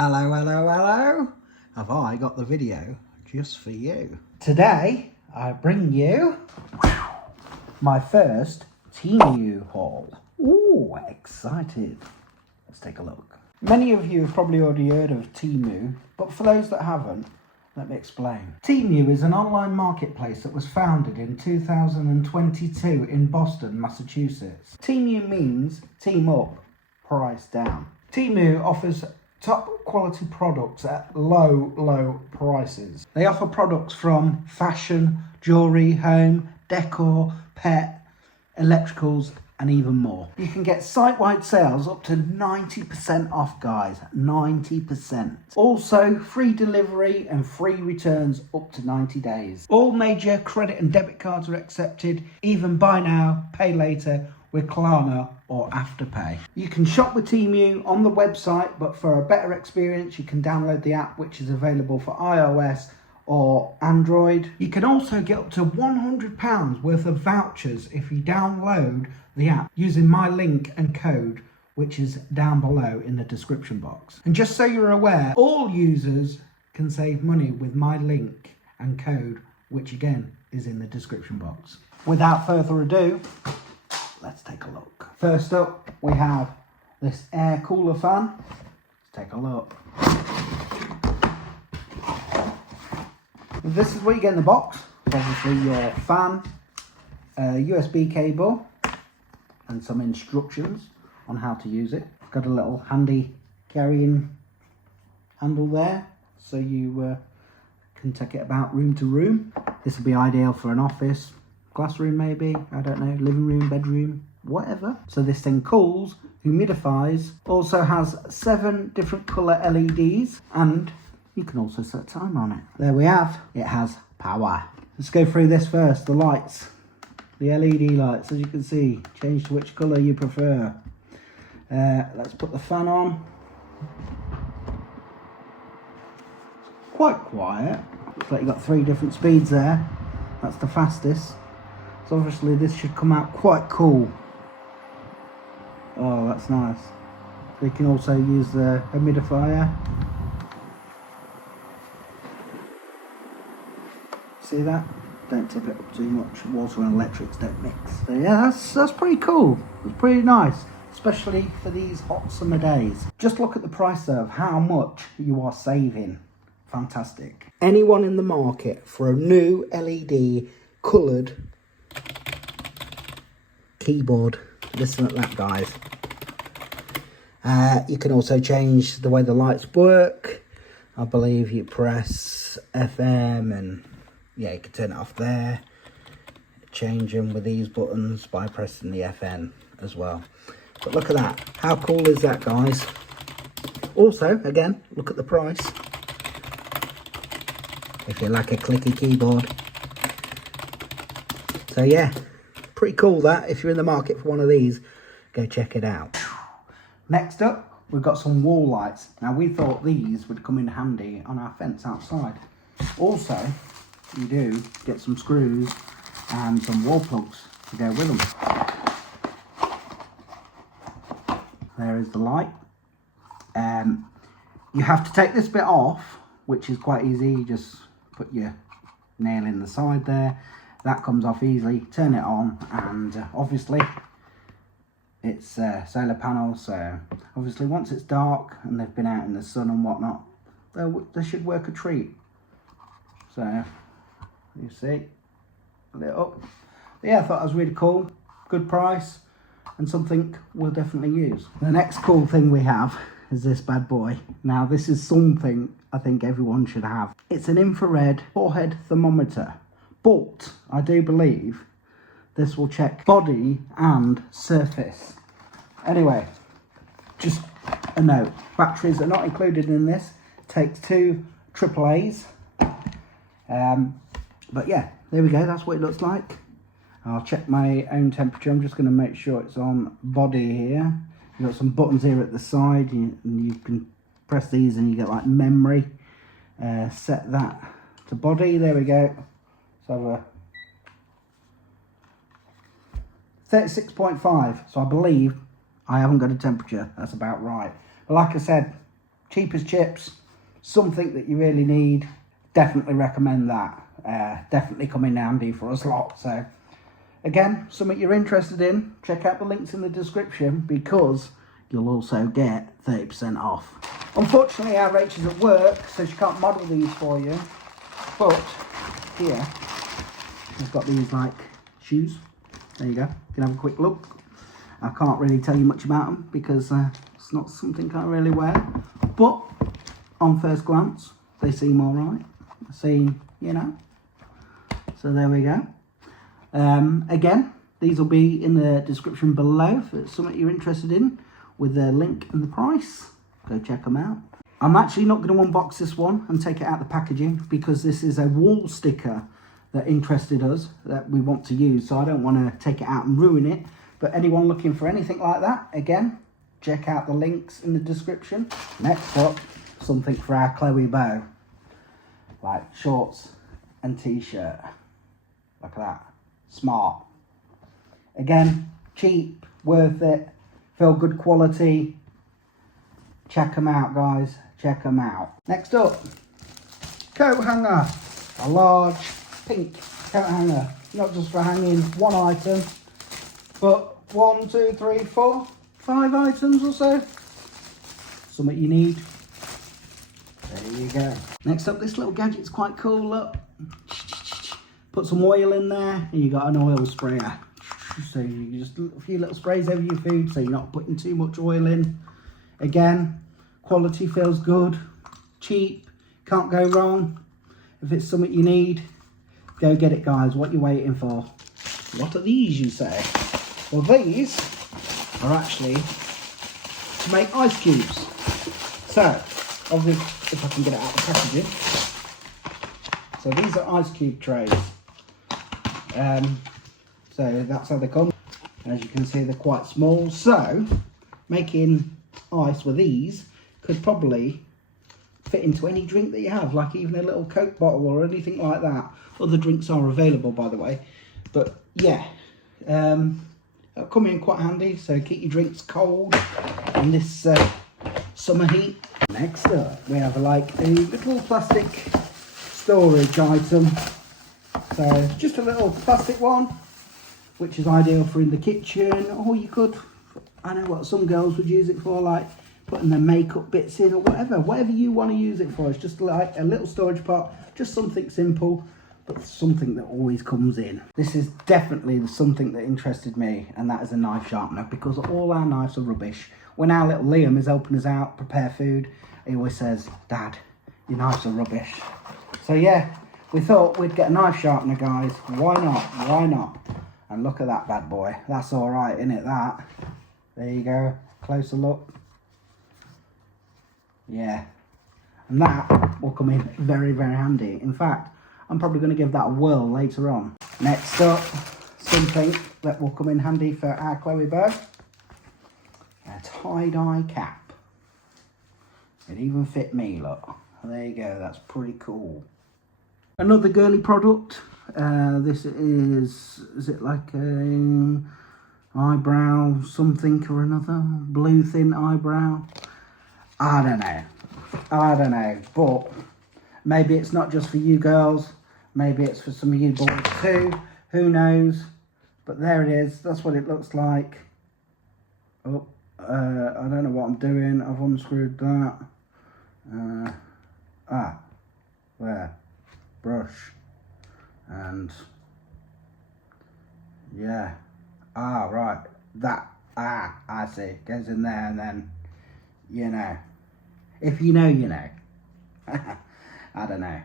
Hello, hello, hello. Have I got the video just for you? Today, I bring you my first Temu haul. Ooh, excited. Let's take a look. Many of you have probably already heard of Temu, but for those that haven't, let me explain. Temu is an online marketplace that was founded in 2022 in Boston, Massachusetts. Temu means team up, price down. Temu offers top quality products at low prices. They offer products from fashion, jewellery, home, decor, pet, electricals and even more. You can get site-wide sales up to 90% off, guys, 90%. Also free delivery and free returns up to 90 days. All major credit and debit cards are accepted, even buy now, pay later with Klarna or Afterpay. You can shop with Temu on the website, but for a better experience, you can download the app, which is available for iOS or Android. You can also get up to £100 worth of vouchers if you download the app using my link and code, which is down below in the description box. And just so you're aware, all users can save money with my link and code, which again is in the description box. Without further ado, let's take a look. First up, we have this air cooler fan. Let's take a look. This is what you get in the box. Obviously your fan, a USB cable, and some instructions on how to use it. Got a little handy carrying handle there, so you can take it about room to room. This would be ideal for an office, classroom maybe, I don't know, living room, bedroom, whatever. So this thing cools, humidifies, also has 7 different colour LEDs, and you can also set time on it. There we have, it has power. Let's go through this first, the lights. The LED lights, as you can see, change to which colour you prefer. Let's put the fan on. Quite quiet. Looks like you've got 3 different speeds there. That's the fastest. So obviously this should come out quite cool. Oh, that's nice. You can also use the humidifier. See that? Don't tip it up too much. Water and electrics don't mix. So yeah, that's pretty cool. It's pretty nice, especially for these hot summer days. Just look at the price though of how much you are saving. Fantastic. Anyone in the market for a new LED coloured keyboard? Listen at that, guys. You can also change the way the lights work. I believe you press FM and yeah, you can turn it off there. Change them with these buttons by pressing the FN as well. But look at that. How cool is that, guys? Also, again, look at the price. If you like a clicky keyboard. So yeah, pretty cool that. If you're in the market for one of these, go check it out. Next up, we've got some wall lights. Now we thought these would come in handy on our fence outside. Also, you do get some screws and some wall plugs to go with them. There is the light. You have to take this bit off, which is quite easy. You just put your nail in the side there. That comes off easily. Turn it on, and obviously it's solar panel, so obviously once it's dark and they've been out in the sun and whatnot, they should work a treat. So you see, lit up. But yeah, I thought that was really cool. Good price and something we'll definitely use. The next cool thing we have is this bad boy. Now this is something I think everyone should have. It's an infrared forehead thermometer, but I do believe this will check body and surface. Anyway, just a note, batteries are not included in this. It takes 2 AAAs. But yeah, there we go, that's what it looks like. I'll check my own temperature. I'm just going to make sure it's on body here. You've got some buttons here at the side, and you can press these and you get like memory. Set that to body, there we go. So 36.5, so I believe I haven't got a temperature, that's about right. But like I said, cheap as chips, something that you really need. Definitely recommend that. Definitely come in handy for us lot. So again, something you're interested in, check out the links in the description, because you'll also get 30% off. Unfortunately, our Rachel's at work, so she can't model these for you. But here, I've got these like shoes. There you go. You can have a quick look. I can't really tell you much about them because it's not something I really wear. But on first glance, they seem all right. They seem, you know. So there we go. Again, these will be in the description below if it's something you're interested in, with the link and the price. Go check them out. I'm actually not going to unbox this one and take it out of the packaging, because this is a wall sticker that interested us, that we want to use, so I don't want to take it out and ruin it. But anyone looking for anything like that, again, check out the links in the description. Next up, something for our Chloe Bow, like shorts and t-shirt. Look at that, smart. Again, cheap, worth it, feel good quality. Check them out, guys, check them out. Next up, coat hanger, a large pink coat hanger, not just for hanging one item, but 1, 2, 3, 4, 5 items or so. Something you need. There you go. Next up, this little gadget's quite cool, look. Put some oil in there and you got an oil sprayer. So you just a few little sprays over your food, so you're not putting too much oil in. Again, quality feels good, cheap, can't go wrong. If it's something you need, go get it, guys. What you waiting for? What are these, you say? Well, these are actually to make ice cubes. So, obviously, if I can get it out of the packaging. So these are ice cube trays. So that's how they come. And as you can see, they're quite small. So, making ice with these could probably fit into any drink that you have, like even a little Coke bottle or anything like that. Other drinks are available, by the way. But yeah, it'll come in quite handy, so keep your drinks cold in this summer heat. Next up, we have like a little plastic storage item. So just a little plastic one, which is ideal for in the kitchen, or you could, I know what some girls would use it for, like putting their makeup bits in or whatever you want to use it for. It's just like a little storage pot, just something simple, but something that always comes in. This is definitely something that interested me, and that is a knife sharpener, because all our knives are rubbish. When our little Liam is helping us out prepare food, he always says, "Dad, your knives are rubbish." So yeah, we thought we'd get a knife sharpener, guys. Why not? Why not? And look at that bad boy. That's all right, isn't it, that? There you go. Closer look. Yeah. And that will come in very, very handy. In fact, I'm probably going to give that a whirl later on. Next up, something that will come in handy for our Chloe Bow. A tie-dye cap. It even fit me, look. There you go. That's pretty cool. Another girly product. This is it like a eyebrow something or another? Blue thin eyebrow? I don't know, but maybe it's not just for you girls, maybe it's for some of you boys too, who knows. But there it is, that's what it looks like. Oh, I don't know what I'm doing, I've unscrewed that. There, brush, and yeah, right, that, I see, goes in there, and then, you know, if you know, you know. I don't know,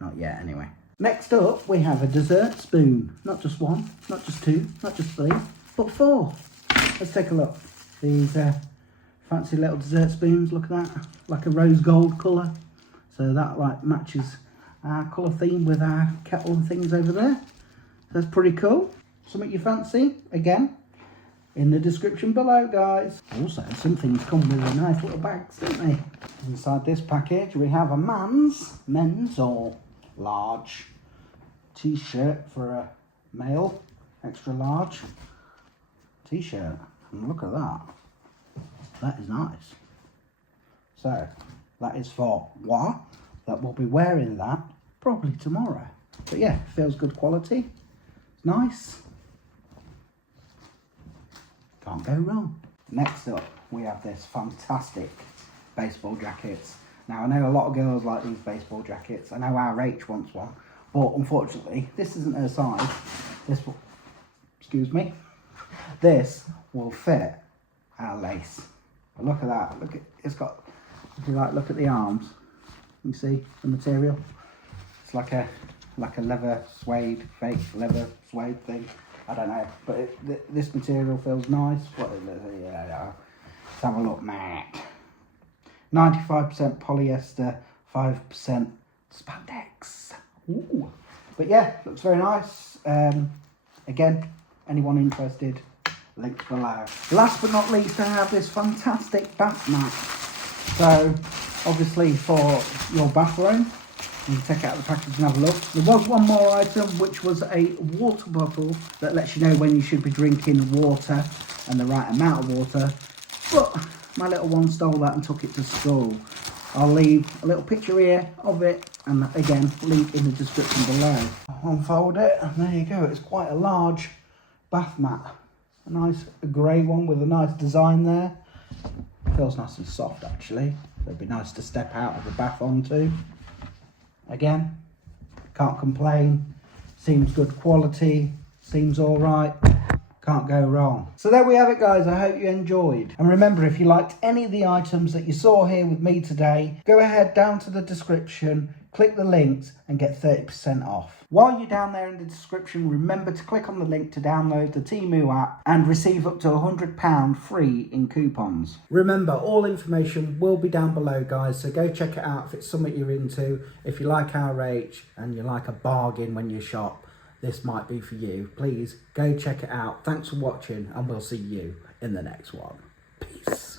not yet anyway. Next up, we have a dessert spoon. Not just one, not just two, not just three, but 4. Let's take a look. These fancy little dessert spoons, look at that, like a rose gold colour. So that like matches our colour theme with our kettle and things over there. So that's pretty cool. Something you fancy, again, in the description below, guys. Also, some things come with nice little bags, don't they? Inside this package, we have a men's or large t-shirt for a male, extra large t-shirt. And look at that. That is nice. So, that is for moi, that will be wearing that probably tomorrow. But yeah, feels good quality. It's nice. Can't go wrong. Next up, we have this fantastic baseball jackets. Now, I know a lot of girls like these baseball jackets. I know our H wants one, but unfortunately, this isn't her size. This will, excuse me, this will fit our lace. But look at that. Look at, it's got, if you like, look at the arms. You see the material? It's like a leather suede, fake leather suede thing. I don't know, but this material feels nice. What is it? Yeah, let's have a look, Matt. 95% polyester, 5% spandex. Ooh. But yeah, looks very nice. Again, anyone interested, links below. Last but not least, I have this fantastic bath mat. So, obviously for your bathroom, you can take out the package and have a look. There was one more item, which was a water bottle that lets you know when you should be drinking water and the right amount of water. But my little one stole that and took it to school. I'll leave a little picture here of it, and again, link in the description below. I'll unfold it, and there you go. It's quite a large bath mat. A nice grey one with a nice design there. Feels nice and soft, actually. It'd be nice to step out of the bath onto. Again, can't complain. Seems good quality. Seems all right. Can't go wrong. So there we have it, guys. I hope you enjoyed. And remember, if you liked any of the items that you saw here with me today, go ahead down to the description, click the links and get 30% off. While you're down there in the description, remember to click on the link to download the Temu app and receive up to £100 free in coupons. Remember, all information will be down below, guys, so go check it out if it's something you're into. If you like our RH and you like a bargain when you shop, this might be for you. Please go check it out. Thanks for watching, and we'll see you in the next one. Peace.